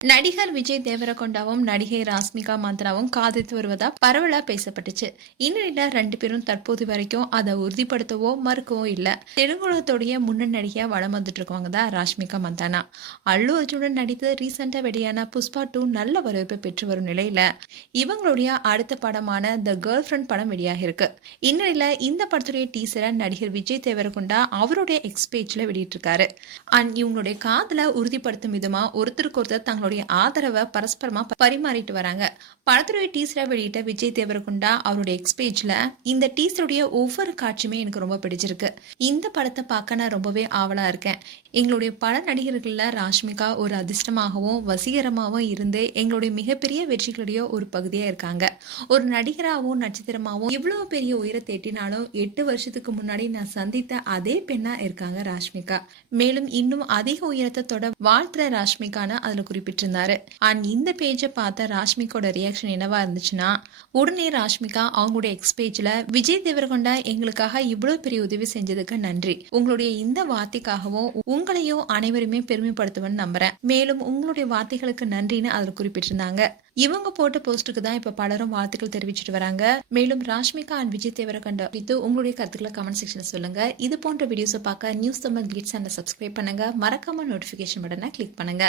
நடிகர் விஜய் தேவரகொண்டாவும் நடிகை ராஷ்மிகா மந்தனாவும் காதலித்து வருவதா பரவலா பேசப்பட்டுச்சு. இந்நிலையில 2 பேரும் தற்போது வரைக்கும் அதை உறுதிப்படுத்தவோ மறுக்கவோ இல்ல. தெலுங்குலத்துடைய முன்னணி நடிகையா வலம் வந்துட்டு இருக்கவங்க தான் ராஷ்மிகா மந்தனா. அல்லு அர்ஜுனுடன் நடித்து ரீசெண்டா வெளியான புஷ்பா 2 நல்ல வரவேற்பை பெற்று வரும் நிலையில இவங்களுடைய அடுத்த படமான த கேர்ள் ஃபிரெண்ட் படம் வெளியாக இருக்கு. இந்நிலையில இந்த படத்துடைய டீசரை நடிகர் விஜய் தேவரகொண்டா அவருடைய எக்ஸ் பேஜ்ல வெளியிட்டிருக்காரு. அண்ட் இவங்களுடைய காதலை உறுதிப்படுத்தும் விதமா ஒருத்தருக்கு ஒருத்தர் தங்களுடைய ஆதரவை பரஸ்பரமா பரிமாறிட்டு வராங்க. படத்துடைய டீசரை வெளியிட்ட விஜய் தேவரகொண்டா அவருடைய எக்ஸ் பேஜ்ல இந்த டீசருடைய ஒவ்வொரு காட்சியுமே எனக்கு ரொம்ப பிடிச்சிருக்கு. இந்த படத்தை பார்க்க நான் ரொம்பவே ஆவலா இருக்கேன். எங்களுடைய பல நடிகர்கள்ல ராஷ்மிகா ஒரு அதிர்ஷ்டமாகவும் வசீகரமாகவும் இருந்து எங்களுடைய மிகப்பெரிய வெற்றிகளுடைய ஒரு பகுதியா இருக்காங்க. ஒரு நடிகராகவும் நட்சத்திரமாகவும் இவ்வளவு பெரிய உயரத்தை எட்டினாலும் 8 வருஷத்துக்கு முன்னாடி நான் சந்தித்த அதே பெண்ணா இருக்காங்க ராஷ்மிகா. மேலும் இன்னும் அதிக உயரத்தை தொட வாழ்த்துற ராஷ்மிகான்னு அதுல குறிப்பிட்டிருந்தாரு. அண்ட் இந்த பேஜை பார்த்த ராஷ்மிகோட ரியாக்ஷன் என்னவா இருந்துச்சுன்னா, உடனே ராஷ்மிகா அவங்களுடைய எக்ஸ் பேஜ்ல விஜய் தேவரகொண்டா எங்களுக்காக இவ்வளவு பெரிய உதவி செஞ்சதுக்கு நன்றி. உங்களுடைய இந்த வார்த்தைக்காகவும் உங்களையும் அனைவருமே பெருமைப்படுத்துவேன்னு நம்புறேன். மேலும் உங்களுடைய வார்த்தைகளுக்கு நன்றின்னு அதுல குறிப்பிட்டிருந்தாங்க. இவங்க போட்ட போஸ்டுக்கு தான் இப்ப பலரும் வாழ்த்துக்கள் தெரிவிச்சிட்டு வராங்க. மேலும் ராஷ்மிகா அண்ட் விஜய் தேவரகொண்டா குறித்து உங்களுடைய கருத்துக்களை கமெண்ட் செக்ஷன்ல சொல்லுங்க. இது போன்ற வீடியோஸை பார்க்க நியூஸ் தமிழ் கிளிட்ஸ் சேனலை சப்ஸ்கிரைப் பண்ணுங்க. மறக்காம நோட்டிபிகேஷன் பட்டனை கிளிக் பண்ணுங்க.